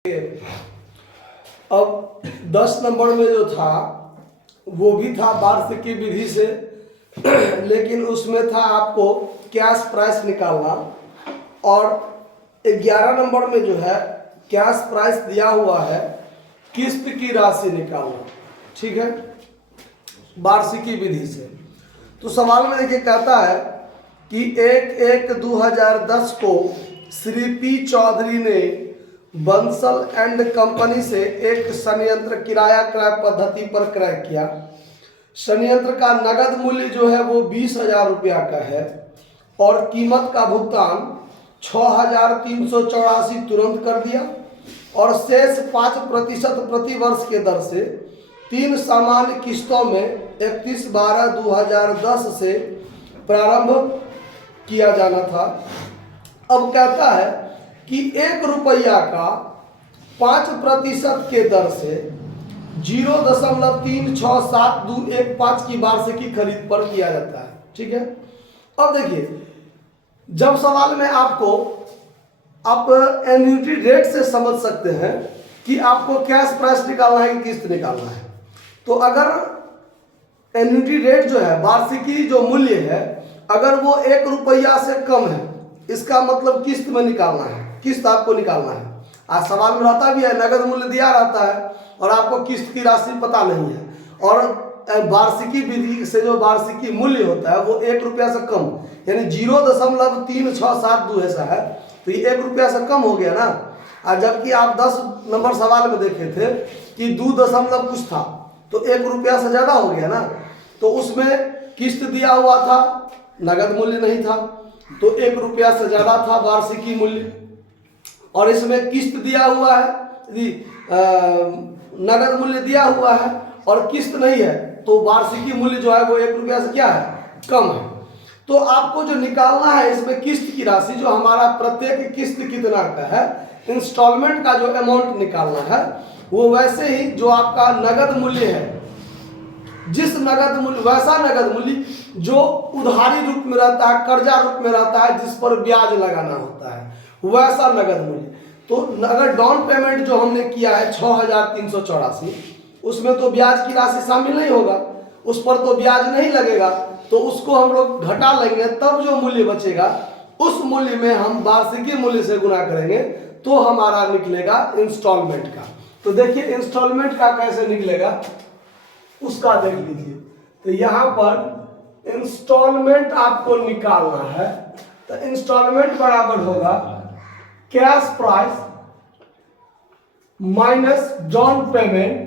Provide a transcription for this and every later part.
अब 10 नंबर में जो था वो भी था वार्षिकी विधि से लेकिन उसमें था आपको कैश प्राइस निकालना। और 11 नंबर में जो है कैश प्राइस दिया हुआ है, किस्त की राशि निकालना। ठीक है, वार्षिकी विधि से। तो सवाल में देखिए कहता है कि 1/1/2010 को श्री पी चौधरी ने बंसल एंड कंपनी से एक संयंत्र किराया क्रय पद्धति पर क्रय किया। संयंत्र का नगद मूल्य जो है वो 20,000 रुपया का है और कीमत का भुगतान 6,384 तुरंत कर दिया और शेष 5% प्रति वर्ष के दर से 3 सामान्य किस्तों में 31/12/2010 से प्रारंभ किया जाना था। अब कहता है कि 1 रुपया का 5% के दर से 0.367215 की वार्षिकी खरीद पर किया जाता है। ठीक है, अब देखिए जब सवाल में आपको आप एन्युटी रेट से समझ सकते हैं कि आपको कैश प्राइस निकालना है कि किस्त निकालना है। तो अगर एन्युटी रेट जो है, वार्षिकी जो मूल्य है, अगर वो 1 रुपया से कम है, इसका मतलब किस्त में निकालना है, किस्त आपको निकालना है। आज सवाल में रहता भी है, नगद मूल्य दिया रहता है और आपको किस्त की राशि पता नहीं है। और वार्षिकी विधि से जो वार्षिकी मूल्य होता है वो 1 रुपया से कम, यानी 0.3672 ऐसा है, तो ये 1 रुपया से कम हो गया ना। और जबकि आप 10 नंबर सवाल में देखे थे कि 2 दशमलव कुछ था, तो 1 रुपया से ज़्यादा हो गया ना। तो उसमें किस्त दिया हुआ था, नगद मूल्य नहीं था, तो 1 रुपया से ज़्यादा था वार्षिकी मूल्य। और इसमें किस्त दिया हुआ है, नगद मूल्य दिया हुआ है और किस्त नहीं है, तो वार्षिकी मूल्य जो है वो 1 रुपया से क्या है, कम है। तो आपको जो निकालना है इसमें किस्त की राशि, जो हमारा प्रत्येक किस्त कितना का है, इंस्टॉलमेंट का जो अमाउंट निकालना है, वो वैसे ही जो आपका नगद मूल्य है, जिस नगद मूल्य, वैसा नगद मूल्य जो उधारी रूप में रहता है, कर्जा रूप में रहता है, जिस पर ब्याज लगाना होता है, वैसा नगद मूल्य। तो अगर डाउन पेमेंट जो हमने किया है 6,384, उसमें तो ब्याज की राशि शामिल नहीं होगा, उस पर तो ब्याज नहीं लगेगा, तो उसको हम लोग घटा लेंगे, तब जो मूल्य बचेगा उस मूल्य में हम वार्षिकी मूल्य से गुना करेंगे, तो हमारा निकलेगा इंस्टॉलमेंट का। तो देखिए इंस्टॉलमेंट का कैसे निकलेगा उसका देख लीजिए। तो यहाँ पर इंस्टॉलमेंट आपको निकालना है, तो इंस्टॉलमेंट बराबर होगा cash price minus down payment.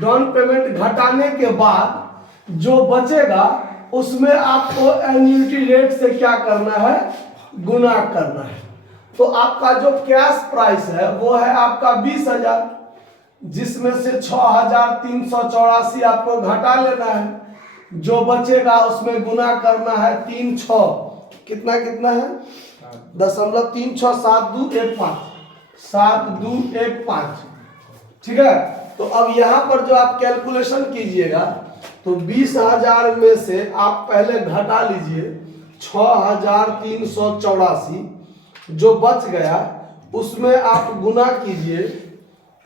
Down payment घटाने के बाद जो बचेगा उसमें आपको एन्युटी रेट से क्या करना है, गुना करना है। तो आपका जो कैश प्राइस है वो है आपका 20,000, जिसमें से 6,384 आपको घटा लेना है, जो बचेगा उसमें गुना करना है 3,6 कितना कितना है 0.367215 ठीक है। तो अब यहाँ पर जो आप कैलकुलेशन कीजिएगा तो 20,000 में से आप पहले घटा लीजिए 6,384, जो बच गया उसमें आप गुना कीजिए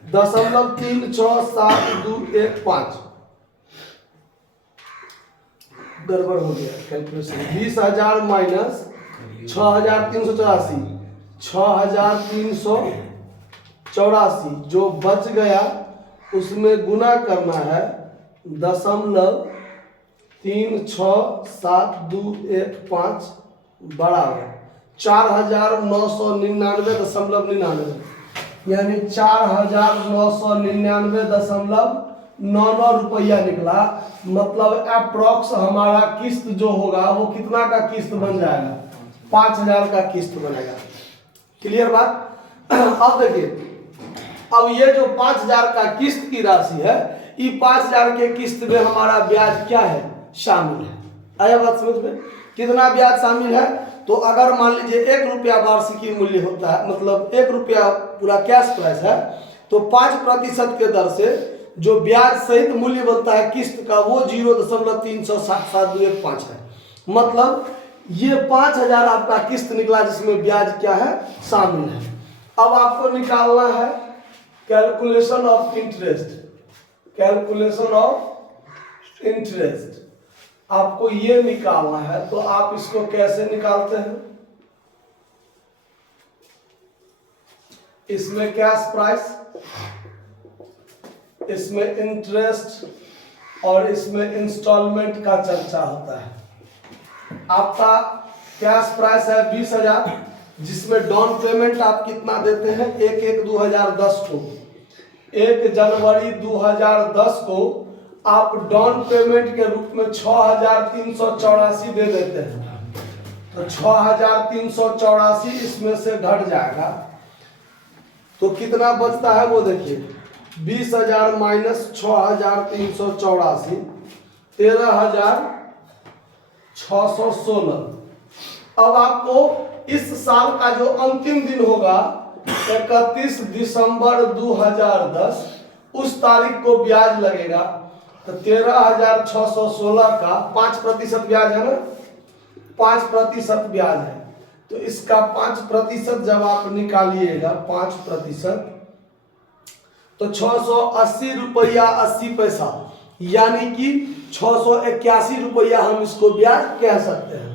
0.367215। गड़बड़ हो गया कैलकुलेशन। 20,000 माइनस 6,384, 6,384 जो बच गया उसमें गुना करना है 0.367215 बराबर 4,999.99, यानी 4,999.99 रुपया निकला। मतलब अप्रॉक्स हमारा किस्त जो होगा वो कितना का किस्त बन जाएगा, 5,000 का किस्त बनेगा। क्लियर बात। अब देखिए, अब ये जो 5,000 का किस्त की राशि है, ये 5,000 के किस्त में हमारा ब्याज क्या है, शामिल है। आया बात समझ में, कितना ब्याज शामिल है। तो अगर मान लीजिए 1 रुपया वार्षिकी मूल्य होता है, मतलब 1 रुपया पूरा कैश प्राइस है, तो 5% के दर से जो ब्याज सहित मूल्य बनता है किस्त का वो 0.367215 है। मतलब ये 5,000 आपका किस्त निकला जिसमें ब्याज क्या है, शामिल है। अब आपको निकालना है calculation of interest. Calculation of interest आपको ये निकालना है, तो आप इसको कैसे निकालते हैं? इसमें कैश प्राइस, इसमें इंटरेस्ट और इसमें इंस्टॉलमेंट का चर्चा होता है। आपका कैश प्राइस है 20,000, जिसमें डाउन पेमेंट आप कितना देते हैं? 1/1/2010 को, 1 जनवरी 2010 को आप डाउन पेमेंट के रूप में 6,384 दे देते हैं। तो 6,384 इसमें से घट जाएगा, तो कितना बचता है वो देखिए, 20,000 माइनस 6,384, 13,616। अब आपको इस साल का जो अंतिम दिन होगा 31 दिसंबर 2010, उस तारीख को ब्याज लगेगा। तो 13,616 का 5% ब्याज है ना, 5% ब्याज है। तो इसका 5% जब आप निकालिएगा 5%, तो 680 रुपया 80 पैसा, यानी कि 681 रुपया हम इसको ब्याज कह सकते हैं।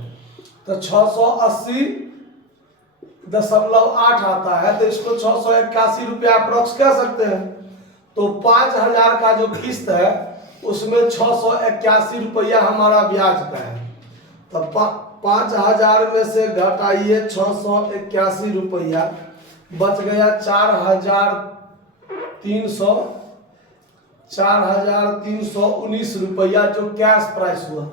तो 680.8 आता है, तो इसको 681 रुपया अप्रोक्स कह सकते हैं। तो 5,000 का जो किस्त है उसमें 681 रुपया हमारा ब्याज का है। तो 5,000 में से घटाइए 681 रुपया, बच गया 4,319 रुपया जो कैश प्राइस हुआ।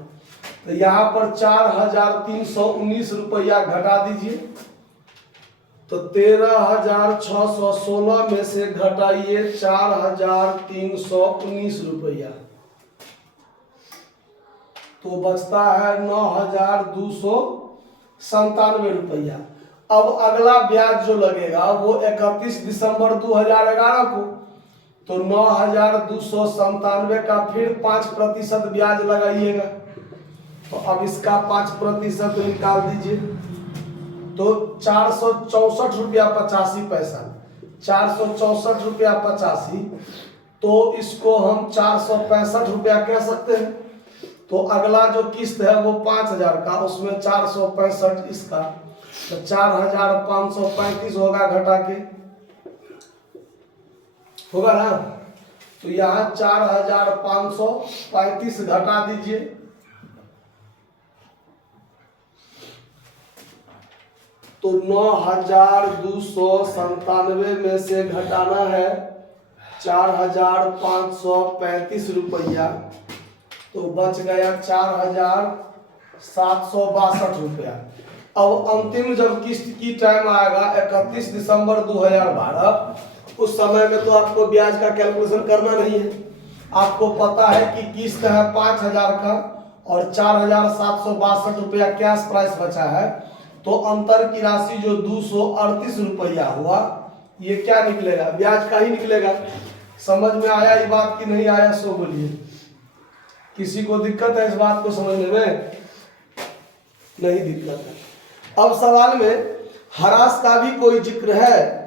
तो यहाँ पर 4,319 रुपया घटा दीजिए, तो 13,616 में से घटाइए 4,319 रुपया, तो बचता है 9,297 रुपया। अब अगला ब्याज जो लगेगा वो 31 दिसंबर 2011 को, तो 9,297 का फिर 5% ब्याज लगाइएगा। तो अब इसका 5% निकाल दीजिए, तो 464 रुपया 85 पैसा, 464 रुपया 85। तो इसको हम 465 रुपया कह सकते हैं। तो अगला जो किस्त है वो 5,000 का, उसमें 465 इसका, तो 4,535 होगा घटा के, होगा ना। तो यहाँ 4,535 घटा दीजिए, तो 9,297 में से घटाना है 4,535 रुपया, तो बच गया 4,762 रुपया। अब अंतिम जब किस्त की टाइम आएगा 31 दिसंबर 2012, उस समय में तो आपको ब्याज का कैलकुलेशन करना नहीं है। आपको पता है कि किस्त है 5,000 का और 4,762 रुपया कैश प्राइस बचा है। तो अंतर की राशि जो 238 रुपया हुआ, ये क्या निकलेगा? ब्याज का ही निकलेगा। समझ में आया ये बात कि नहीं आया? सो बोलिए। किसी को दिक्कत है इस बात को समझने में? नहीं दिक्कत है। अब सवाल में हरास का भी कोई जिक्र है।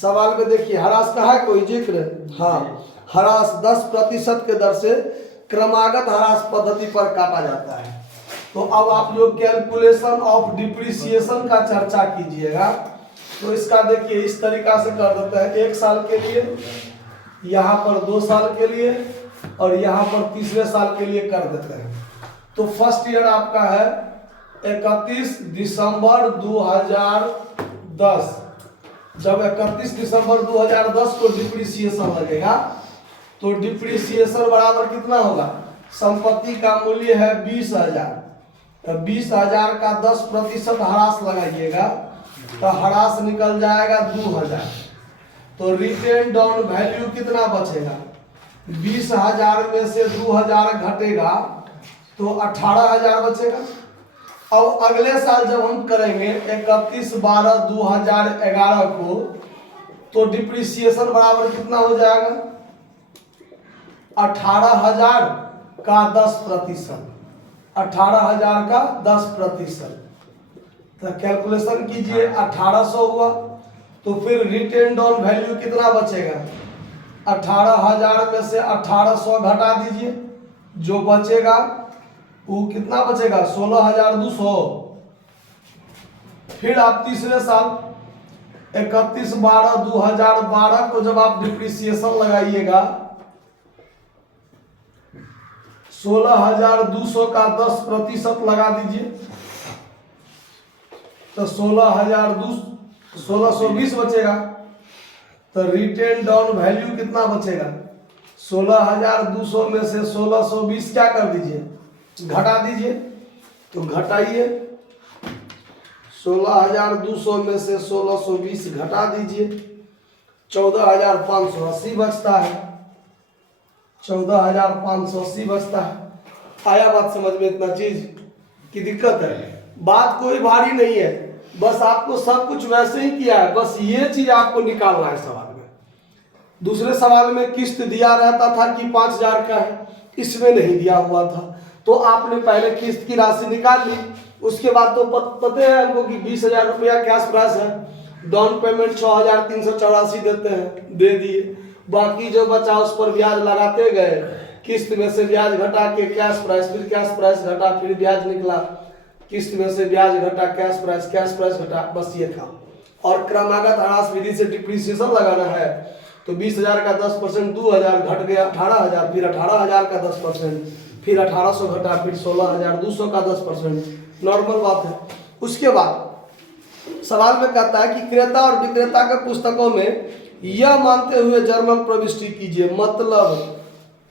सवाल में देखिए, हरास का है कोई जिक्र? हाँ, हरास 10% के दर से क्रमागत हरास पद्धति पर काटा जाता है। तो अब आप जो कैलकुलेशन ऑफ डिप्रिसिएशन का चर्चा कीजिएगा, तो इसका देखिए इस तरीका से कर देते हैं। 1 साल के लिए, यहाँ पर 2 साल के लिए और यहाँ पर तीसरे साल के लिए कर देते हैं। तो फर्स्ट ईयर आपका है 31 दिसंबर 2010। जब 31 दिसंबर 2010 को डिप्रिसिएशन लगेगा, तो डिप्रिसिएशन बराबर कितना होगा? संपत्ति का मूल्य है 20,000, तो 20,000 का 10% हरास लगाइएगा, तो हरास निकल जाएगा 2,000। तो रिटेन डाउन वैल्यू कितना बचेगा? 20,000 में से 2,000 घटेगा तो 18,000 बचेगा। अब अगले साल जब हम करेंगे 31/12/2011 को, तो डिप्रिसिएशन बराबर कितना हो जाएगा? 18,000 का 10%, 18,000 का 10%। तो कैलकुलेशन कीजिए, 1,800 हुआ, तो फिर रिटेन डाउन वैल्यू कितना बचेगा? 18,000 में से 1800 घटा दीजिए, जो बचेगा वो कितना बचेगा? 16,200। फिर आप तीसरे साल 31/12/2012 को जब आप डिप्रिसिएशन लगाइएगा, 16,200 का 10% लगा दीजिए, तो 16,200 बचेगा। तो रिटेन डाउन वैल्यू कितना बचेगा? 16,200 में से 1620 क्या कर दीजिए? घटा दीजिए। तो घटाइए, 16,200 में से 1620 घटा दीजिए, 14,580 बचता है। 14,580 बचता है। आया बात समझ में? इतना चीज की दिक्कत है? बात कोई भारी नहीं है, बस आपको सब कुछ वैसे ही किया है, बस ये चीज आपको निकालना है सवाल में। दूसरे सवाल में किस्त दिया रहता था कि 5,000 का है, इसमें नहीं दिया हुआ था, तो आपने पहले किस्त की राशि निकाल ली। उसके बाद तो पता है हमको कि 20,000 रुपया कैश प्राइस है, डाउन पेमेंट 6,384 देते हैं, दे दिए। बाकी जो बचा उस पर ब्याज लगाते गए, किस्त में से ब्याज घटा के कैश प्राइस, फिर कैश प्राइस घटा, फिर ब्याज निकला, किस्त में से ब्याज घटा, कैश प्राइस घटा, बस ये था। और क्रमागत ह्रास विधि से डिप्रिसिएशन लगाना है, तो 20,000 का 10%, 2,000 घट गया 18,000, फिर 18,000 का 10%, फिर 1,800 घटा, फिर 16,200 का 10%, नॉर्मल बात है। उसके बाद सवाल में कहता है कि क्रेता और विक्रेता के पुस्तकों में यह मानते हुए जर्नल प्रविष्टि कीजिए, मतलब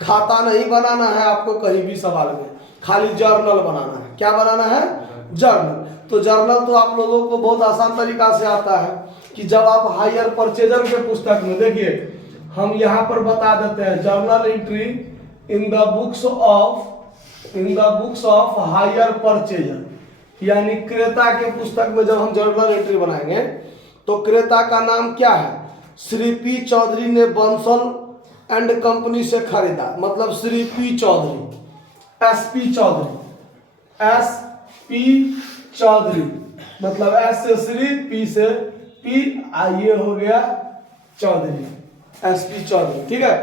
खाता नहीं बनाना है आपको कहीं भी सवाल में, खाली जर्नल बनाना है। क्या बनाना है? जर्नल। तो जर्नल तो आप लोगों को बहुत आसान तरीका से आता है कि जब आप हायर परचेजर के पुस्तक में देखिए, हम यहाँ पर बता देते हैं journal entry in the books of hire purchaser, यानी क्रेता के पुस्तक में जब हम जर्नल एंट्री बनाएंगे तो क्रेता का नाम क्या है? श्री पी चौधरी ने बंसल एंड कंपनी से खरीदा, मतलब श्री पी चौधरी, SP चौधरी, मतलब S से श्री, P से P, ये हो गया चौधरी, SP चौधरी। ठीक है।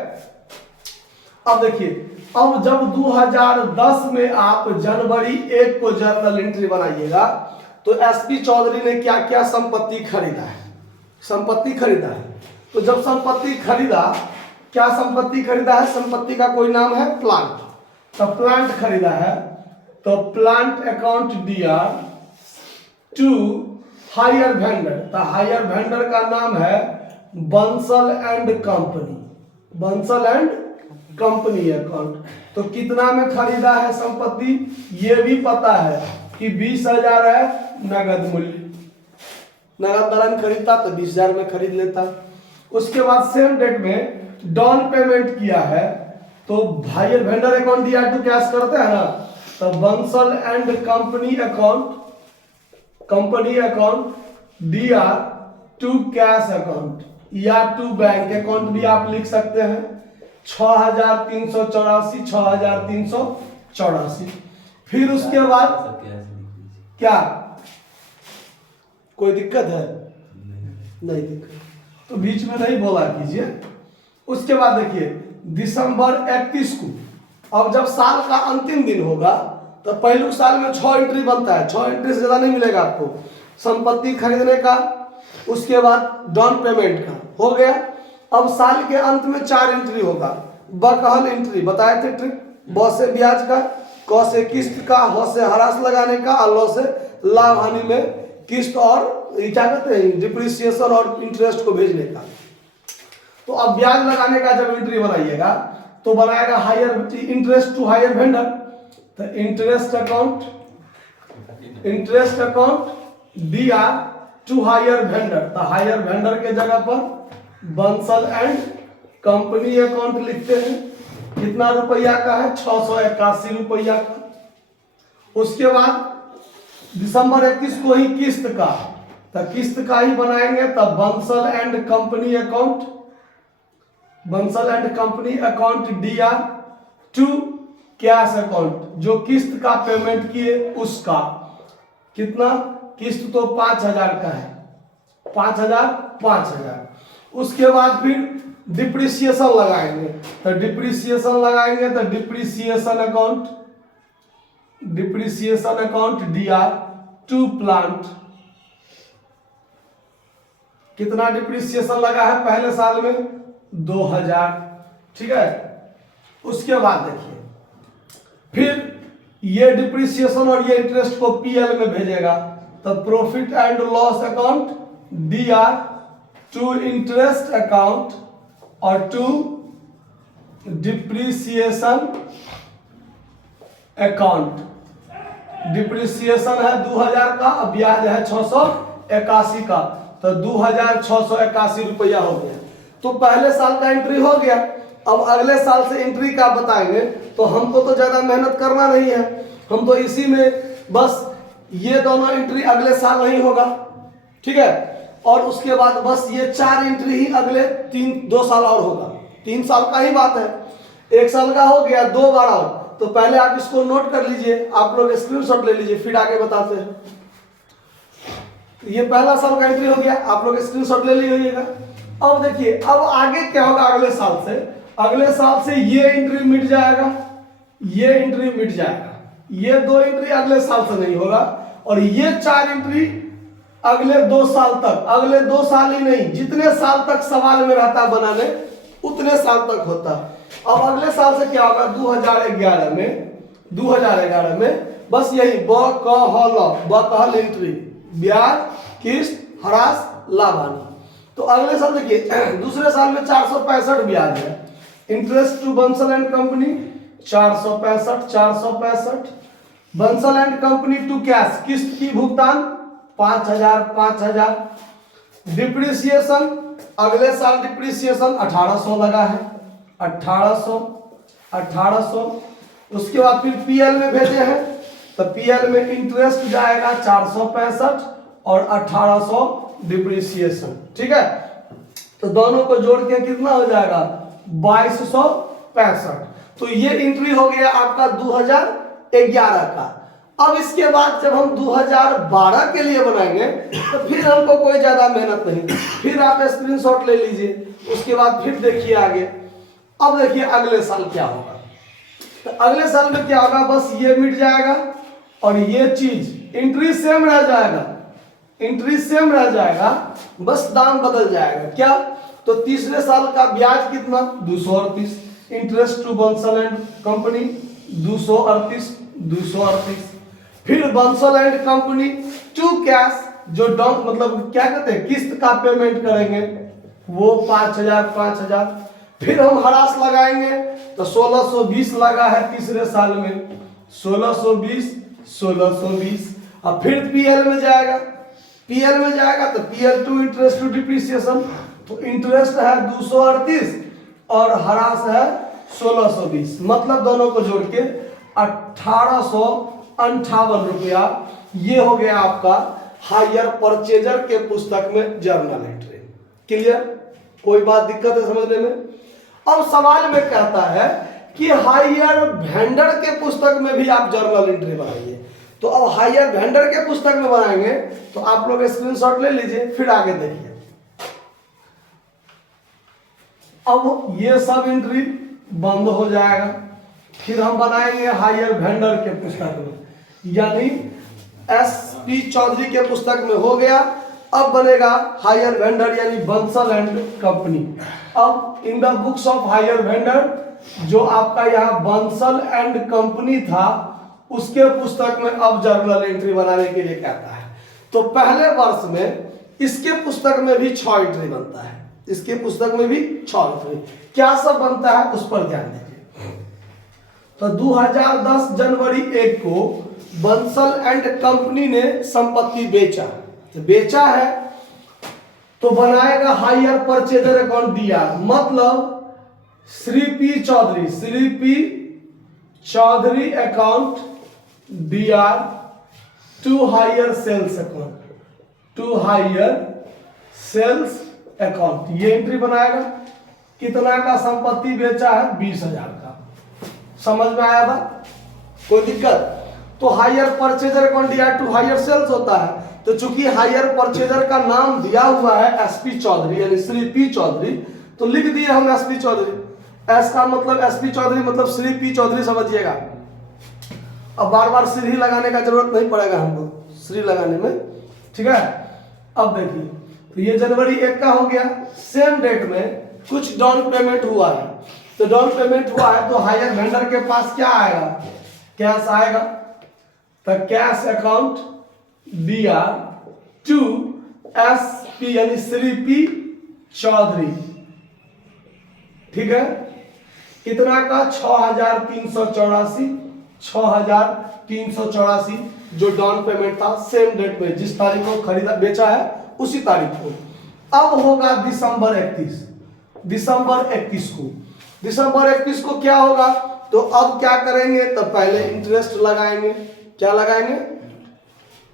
अब देखिए, अब जब 2010 में आप जनवरी 1 को जर्नल एंट्री बनाइएगा, तो SP चौधरी ने क्या क्या संपत्ति खरीदा है? संपत्ति खरीदा है। तो जब संपत्ति खरीदा, क्या संपत्ति खरीदा है? संपत्ति का कोई नाम है प्लांट, तो प्लांट खरीदा है, तो प्लांट अकाउंट दिया टू हायर वेंडर, तो हायर वेंडर का नाम है Bansal and company, Bansal and company account. तो कितना में खरीदा है संपत्ति? ये भी पता है कि 20,000 है नगद मूल्य, नगद दरान खरीदता तो 20,000 में खरीद लेता। उसके बाद सेम डेट में डाउन पेमेंट किया है, तो हायर वेंडर अकाउंट दिया टू कैश करते हैं ना, तो बंसल एंड कंपनी अकाउंट दिया टू कैश अकाउंट या टू बैंक अकाउंट भी आप लिख सकते हैं, 6,384। फिर उसके बाद क्या कोई दिक्कत है? नहीं दिक्कत, तो बीच में नहीं बोला कीजिए। उसके बाद देखिए दिसंबर 31 को, अब जब साल का अंतिम दिन होगा तो पहले साल में 6 एंट्री बनता है, 6 एंट्री से ज्यादा नहीं मिलेगा आपको। संपत्ति खरीदने का, उसके बाद डाउन पेमेंट का हो गया। अब साल के अंत में 4 एंट्री होगा, बकहल एंट्री बताए थे ट्रिक, ब से ब्याज का, क से किस्त का, ह से ह्रास लगाने का, और ल से लाभ हानि में किस्त और क्या कहते हैं डिप्रिसिएशन और इंटरेस्ट को भेजने का। तो अब ब्याज लगाने का जब एंट्री बनाइएगा तो बनाएगा hire interest to hire vendor, तो इंटरेस्ट अकाउंट दिया टू हायर वेंडर, तो हायर वेंडर के जगह पर बंसल एंड कंपनी अकाउंट लिखते हैं। कितना रुपया का है? 681 रुपया का। उसके बाद दिसंबर 31 को ही किस्त का, तो किस्त का ही बनाएंगे, तब बंसल एंड कंपनी अकाउंट दिया टू कैश अकाउंट, जो किस्त का पेमेंट किए उसका। कितना? किस्त तो 5,000 का है, 5,000 5,000। उसके बाद फिर डिप्रिसिएशन लगाएंगे, तो डिप्रिसिएशन लगाएंगे तो depreciation account DR to plant, कितना डिप्रिसिएशन लगा है पहले साल में 2,000, ठीक है। उसके बाद देखिए फिर ये डिप्रिसिएशन और ये इंटरेस्ट को PL में भेजेगा, तो profit and loss account DR to interest account और टू डिप्रिसिएशन अकाउंट। डिप्रिसिएशन है 2,000 का, अब ब्याज है 681 का, तो 2,681 रुपया हो गया। तो पहले साल का एंट्री हो गया। अब अगले साल से एंट्री का बताएंगे, तो हमको तो ज्यादा मेहनत करना नहीं है, हम तो इसी में बस ये दोनों एंट्री अगले साल नहीं होगा, ठीक है। और उसके बाद बस ये 4 एंट्री ही अगले 2 साल और होगा। 3 साल का ही बात है, 1 साल का हो गया, 2 बार और। तो पहले आप इसको नोट कर लीजिए, आप लोग स्क्रीनशॉट ले लीजिए, फिर आगे बताते हैं। ये पहला साल का एंट्री हो गया, आप लोग स्क्रीनशॉट ले लीजिएगा। अब देखिए अब आगे क्या होगा अगले साल से। अगले साल से ये एंट्री मिट जाएगा, ये एंट्री मिट जाएगा, ये 2 एंट्री अगले साल से नहीं होगा, और ये 4 एंट्री अगले 2 साल तक। अगले 2 साल ही नहीं, जितने साल तक सवाल में रहता बनाने उतने साल तक होता। अब अगले साल से क्या होगा 2011 में बस यही बकहल एंट्री, ब्याज, किस्त, हरास, लाभानी। तो अगले साल देखिए दूसरे साल में 465 ब्याज है, interest to Bansal and company 465, Bansal and company to cash, किस्त की भुगतान 5,000। डिप्रिसिएशन अगले साल डिप्रिसिएशन 1,800 लगा है, 1,800। उसके बाद फिर PL में भेजे हैं, तो PL में इंटरेस्ट जाएगा 465 और 1,800 डिप्रिसिएशन, ठीक है। तो दोनों को जोड़ के कितना हो जाएगा 2,265। तो ये एंट्री हो गया आपका 2011 का। अब इसके बाद जब हम 2012 के लिए बनाएंगे तो फिर हमको कोई ज्यादा मेहनत नहीं, फिर आप स्क्रीनशॉट ले लीजिए, उसके बाद फिर देखिए आगे। अब देखिए अगले साल क्या होगा, तो अगले साल में क्या होगा, बस ये मिट जाएगा और ये चीज एंट्री सेम रह जाएगा, एंट्री सेम रह जाएगा, बस दाम बदल जाएगा। क्या, तो तीसरे साल का ब्याज कितना 238, interest to Bansal and company 238, फिर Bansal and company to cash, जो डाउन मतलब क्या कहते हैं किस्त का पेमेंट करेंगे वो 5,000। फिर हम हरास लगाएंगे तो 1,620 लगा है तीसरे साल में, 1,620। अब फिर PL में जाएगा, तो PL to interest to depreciation, तो इंटरेस्ट है 238 और हरास है 1,620, मतलब दोनों को जोड़ के 1,858 रुपया। ये हो गया आपका हायर परचेजर के पुस्तक में जर्नल एंट्री। क्लियर, कोई बात दिक्कत है समझने में? अब सवाल में कहता है कि हायर वेंडर के पुस्तक में भी आप जर्नल एंट्री बनाइए। तो अब हायर वेंडर के पुस्तक में बनाएंगे तो आप लोग स्क्रीनशॉट ले लीजिए, फिर आगे देखिए। अब ये सब एंट्री बंद हो जाएगा, फिर हम बनाएंगे हायर वेंडर के पुस्तक में, यानी SP चौधरी के पुस्तक में हो गया। अब बनेगा हायर वेंडर यानी बंसल एंड कंपनी। अब in the books of hire vendor, जो आपका यहाँ बंसल एंड कंपनी था उसके पुस्तक में अब जर्नल एंट्री बनाने के लिए कहता है। तो पहले वर्ष में इसके पुस्तक में भी 6 एंट्री बनता है, इसके पुस्तक में भी 6 एंट्री। क्या सब बनता है उस पर ध्यान दीजिए। तो 2010 जनवरी 1 को बंसल एंड कंपनी ने संपत्ति बेचा, तो बेचा है तो बनाएगा हायर परचेजर अकाउंट DR, मतलब Shri P Chaudhary account DR to hire sales account, ये एंट्री बनाएगा। कितना का संपत्ति बेचा है 20,000 का। समझ में आया बात, कोई दिक्कत? तो hire purchaser account DR to hire sales होता है, तो तो चूंकि हायर परचेजर का नाम दिया हुआ है एसपी चौधरी यानी श्री पी चौधरी, तो लिख दिए हम एसपी चौधरी। एस का मतलब एसपी चौधरी मतलब श्री पी चौधरी समझिएगा। अब बार बार श्री लगाने का जरूरत नहीं पड़ेगा हमको श्री लगाने में, ठीक है। अब देखिए, तो ये जनवरी 1 का हो गया। सेम डेट में कुछ डाउन पेमेंट हुआ है, तो डाउन पेमेंट हुआ है तो हायर वेंडर के पास क्या आएगा, कैश आएगा। तो कैश अकाउंट दिया टू एसपी यानी श्री पी चौधरी, ठीक है। कितना का 6,384 जो डाउन पेमेंट था सेम डेट में, जिस तारीख को खरीदा बेचा है उसी तारीख को। अब होगा दिसंबर 31 को। दिसंबर 31 को क्या होगा, तो अब क्या करेंगे, तो पहले इंटरेस्ट लगाएंगे। क्या लगाएंगे,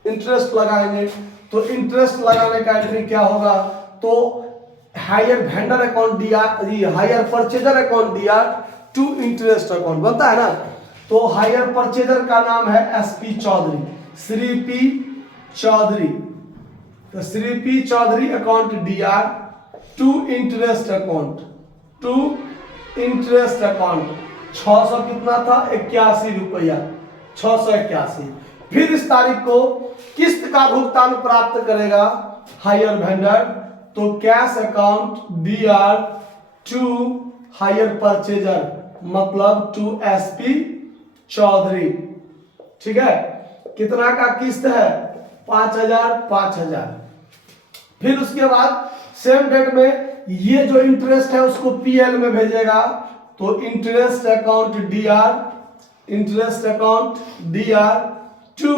इंटरेस्ट लगाएंगे। तो इंटरेस्ट लगाने का एंट्री क्या होगा, तो हायर वेंडर अकाउंट दिया, हायर परचेजर अकाउंट दिया टू इंटरेस्ट अकाउंट बनता है ना। तो हायर परचेजर का नाम है एसपी चौधरी, श्री पी चौधरी। तो श्री पी चौधरी अकाउंट दिया टू इंटरेस्ट अकाउंट, 600 कितना था, 81 रुपया, 681। फिर इस तारीख को किस्त का भुगतान प्राप्त करेगा हायर वेंडर, तो कैश अकाउंट दिया टू हायर परचेजर मतलब टू एसपी चौधरी, ठीक है। कितना का किस्त है, 5,000। फिर उसके बाद सेम डेट में ये जो इंटरेस्ट है उसको पीएल में भेजेगा, तो interest account DR to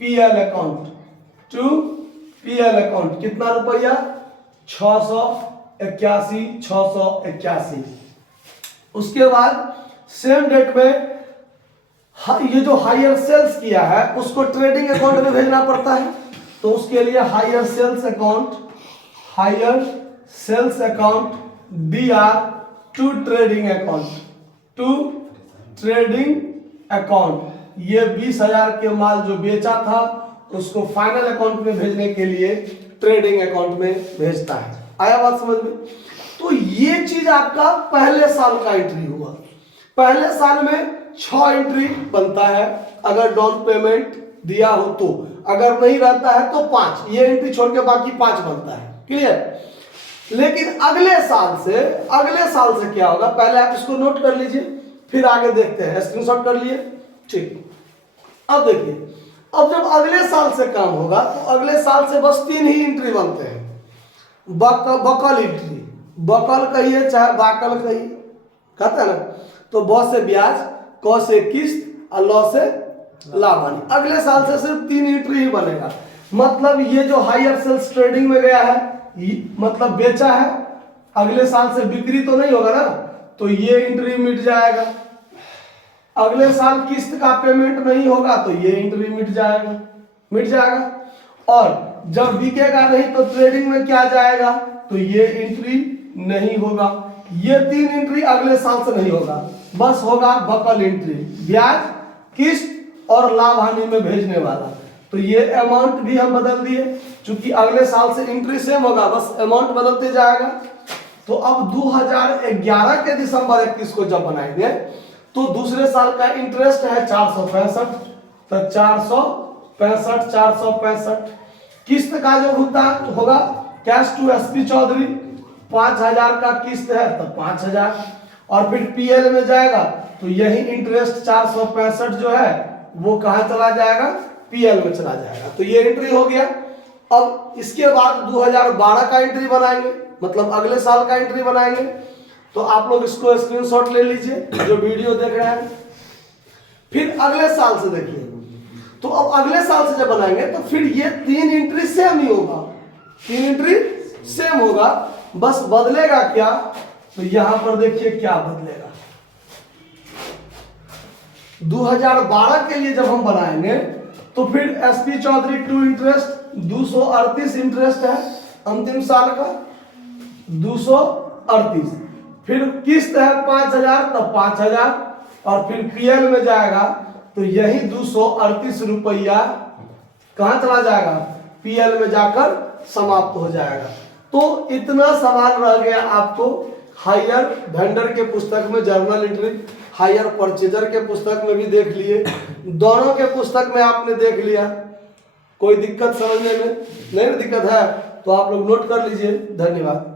PL account कितना रुपया, 681। उसके बाद सेम डेट में ये जो हायर सेल्स किया है उसको ट्रेडिंग अकाउंट में भेजना पड़ता है, तो उसके लिए hire sales account DR to trading account. ये 20,000 के माल जो बेचा था उसको फाइनल अकाउंट में भेजने के लिए ट्रेडिंग अकाउंट में भेजता है। आया बात समझ में। तो ये चीज आपका पहले साल का एंट्री हुआ। पहले साल में 6 एंट्री बनता है अगर डाउन पेमेंट दिया हो तो, अगर नहीं रहता है तो 5, ये एंट्री छोड़ के बाकी 5 बनता है। क्लियर। लेकिन अगले साल से क्या होगा, पहले आप इसको नोट कर लीजिए फिर आगे देखते हैं। स्क्रीनशॉट कर लिए, ठीक। अब देखिए, अब जब अगले साल से काम होगा तो अगले साल से बस 3 ही एंट्री बनते हैं। बकल एंट्री, बकल कहिए चाहे बाकल कहिए, कहते हैं ना। तो ब से ब्याज, क से किस्त और ल से लाभानी। अगले साल से सिर्फ 3 एंट्री ही बनेगा। मतलब ये जो हायर सेल्स ट्रेडिंग में गया है मतलब बेचा है, अगले साल से बिक्री तो नहीं होगा ना, तो ये एंट्री मिट जाएगा। अगले साल किस्त का पेमेंट नहीं होगा तो ये एंट्री मिट जाएगा। और जब बिकेगा नहीं तो ट्रेडिंग में क्या जाएगा, तो ये एंट्री नहीं होगा। ये 3 एंट्री अगले साल से नहीं होगा, बस होगा बकल एंट्री, ब्याज, किस्त और लाभ हानि में भेजने वाला। तो ये अमाउंट भी हम बदल दिए, क्योंकि अगले साल से एंट्री सेम होगा, बस अमाउंट बदलते जाएगा। तो अब 2011 के दिसंबर 31 को जब बनाएंगे तो दूसरे साल का इंटरेस्ट है 465, तो 465 किस्त का जो भुगतान होगा कैश टू एसपी चौधरी 5,000 का किस्त है तो 5,000, और फिर पीएल में जाएगा तो यही इंटरेस्ट 465 जो है वो कहाँ चला जाएगा, पीएल में चला जाएगा। तो ये एंट्री हो गया। अब इसके बाद 2012 का एंट्री बनाएंगे, मतलब अगले साल का एंट्री बनाएंगे। तो आप लोग इसको स्क्रीनशॉट ले लीजिए जो वीडियो देख रहे हैं। फिर अगले साल से देखिए, तो अब अगले साल से जब बनाएंगे तो फिर ये 3 एंट्री सेम ही होगा, 3 एंट्री सेम होगा, बस बदलेगा क्या, तो यहां पर देखिए क्या बदलेगा। 2012 के लिए जब हम बनाएंगे तो फिर SP Chaudhary to interest 238 interest है अंतिम साल का, 238। फिर किस्त है 5,000 तो 5,000, और फिर पीएल में जाएगा तो यही 238 रुपया कहां चला जाएगा, पीएल में जाकर समाप्त हो जाएगा। तो इतना सवाल रह गया आपको हायर वेंडर के पुस्तक में, जर्नल एंट्री, हायर परचेजर के पुस्तक में भी देख लिए, दोनों के पुस्तक में आपने देख लिया। कोई दिक्कत समझने में नहीं दिक्कत है तो आप लोग नोट कर लीजिए। धन्यवाद।